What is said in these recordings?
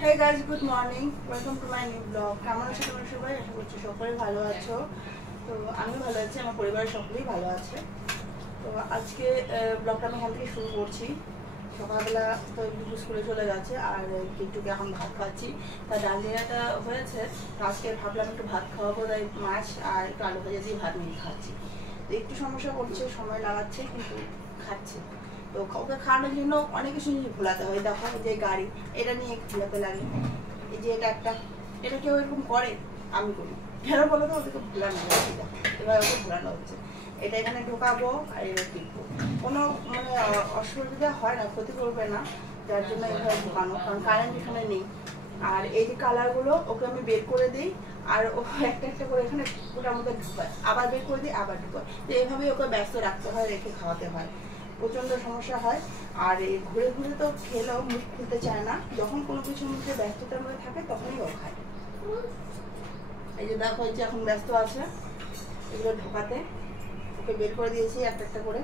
Hey guys, good morning. Welcome to my new vlog. কেমন আছো তোমরা সবাই? আশা করছি সকলে ভালো আছো। তো আমি ভালো আছি, আমার পরিবারের সকলেই ভালো আছে। তো আজকে ব্লগটা আমি এখান থেকে শুরু করছি। সকালবেলা তো একটু স্কুলে চলে গেছে আর একটুকে এখন ভাত খাচ্ছি। তা ডাল দেওয়াটা হয়েছে, আজকে ভাবলাম একটু ভাত খাওয়াবো, তাই মাছ আর একটু আলু ভাজা দিয়ে ভাত নিয়ে খাচ্ছি। তো একটু সমস্যা করছে, সময় লাগাচ্ছে, কিন্তু খাচ্ছে। তো ওকে খাওয়ানোর জন্য অনেক কিছু জিনিস ভোলাতে হয়। দেখো যে গাড়ি, এটা নিয়ে ভোলাতে লাগে। এই যে এটা একটা, এটা কেউ এরকম করে, আমি করি। কেন বলো তো, ওদেরকে ভোলানো হচ্ছে। দেখো এবার ওকে ভোলানো হচ্ছে। এটা এখানে ঢোকাবো আর এটা টিপবো। কোনো মানে অসুবিধা হয় না, ক্ষতি করবে না, যার জন্য এভাবে ঢোকানো, কারণ কারেন্ট এখানে নেই। আর এই যে কালারগুলো ওকে আমি বের করে দিই, আর ও একটা একটা করে এখানে ওটার মধ্যে ঢুকায়, আবার বের করে দিই, আবার ঢুকায়। তো এইভাবেই ওকে ব্যস্ত রাখতে হয়, রেখে খাওয়াতে হয়। প্রচণ্ড সমস্যা হয়। আর এই ঘুরে ঘুরে তো খেলেও মুখ খুলতে চায় না, যখন কোনো কিছুর মধ্যে ব্যস্ততার মধ্যে থাকে তখনই ও খায়। এই যে দেখো, এই যে এখন ব্যস্ত আছে এগুলো ঢোকাতে, ওকে বের করে দিয়েছি একটা একটা করে।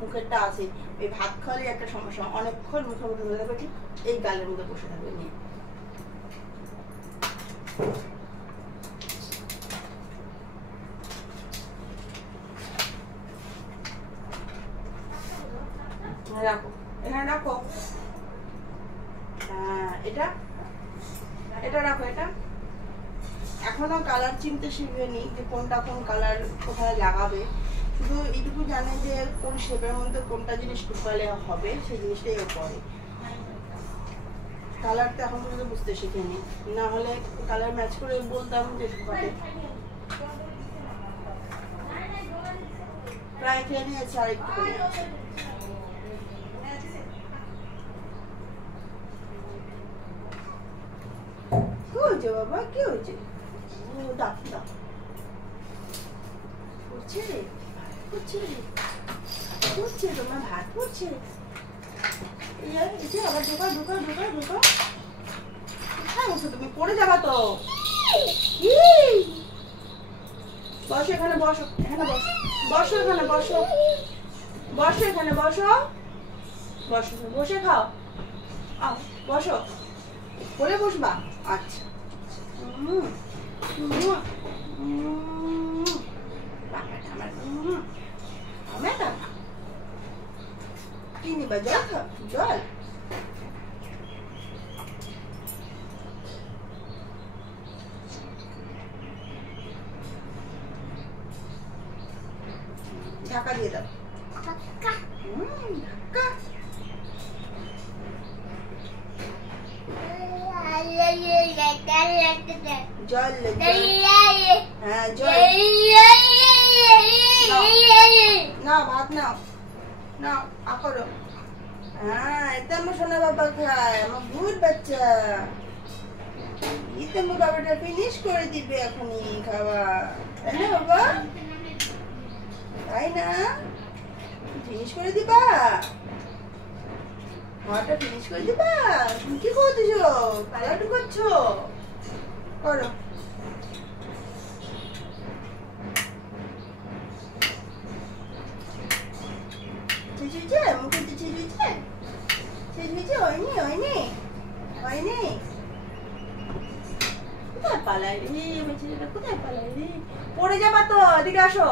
মুখেরটা আছে, এই ভাত খাওয়ালে একটা সমস্যা, অনেকক্ষণ মুখের মধ্যে ধরে থাকবে, ঠিক এই গালের মধ্যে বসে থাকবে নিয়ে। রাখো, এখানে রাখো। হ্যাঁ, এটা এটা রাখো। এটা এখনো কালার চিনতে শিখেনি যে কোনটা কোন কালার কোথায় লাগাবে, শুধু এইটুকু জানে যে কোন শেপের মধ্যে কোনটা জিনিস ঢুকালে হবে, সেই জিনিসটাই ও করে। কালারটা এখন পর্যন্ত বুঝতে শিখেনি, না হলে কালার ম্যাচ করে বলতাম যে ঢুকাতে। প্রায় খেয়ে নিয়েছে, আর একটু করে আছে। কি হয়েছে বাবা, কি হয়েছে? ও দাও দাও, করছে রে, করছে রে, করছে, তোমার ভাত করছে। এই যে আবার ঢোকা ঢোকা ঢোকা ঢোকা। কোথায় বসো তুমি? পড়ে যাবা তো। বসো এখানে, বসো এখানে, বসো বসো এখানে, বসো বসো এখানে, বসো বসো, বসে খাও। আও বসো, পরে বসবা। আচ্ছা, কি নিবা? জল খাও, জল। ঢাকা দিয়ে দাও। ঢাকা। জল, হ্যাঁ জল। না ভাত নাও, নাও আ করো। হ্যাঁ, এটা আমার সোনা বাবা খায়, আমার ভূত বাচ্চা। এটা আমার বাবাটা ফিনিশ করে দিবে এখনই খাওয়া, তাই না বাবা? তাই না? ফিনিশ করে দিবা, খাওয়াটা ফিনিশ করে দিবা। তুমি কি করতেছো? কালার ঢুকাচ্ছ, করো। ছেঁচুইছে মুখে, ছেঁচুইছে, ছেঁচুইছে, হয়নি হয়নি হয়নি। কোথায় পালাই রে, ছেলেটা কোথায় পালাই রে? পড়ে যাবা তো, এদিকে আসো।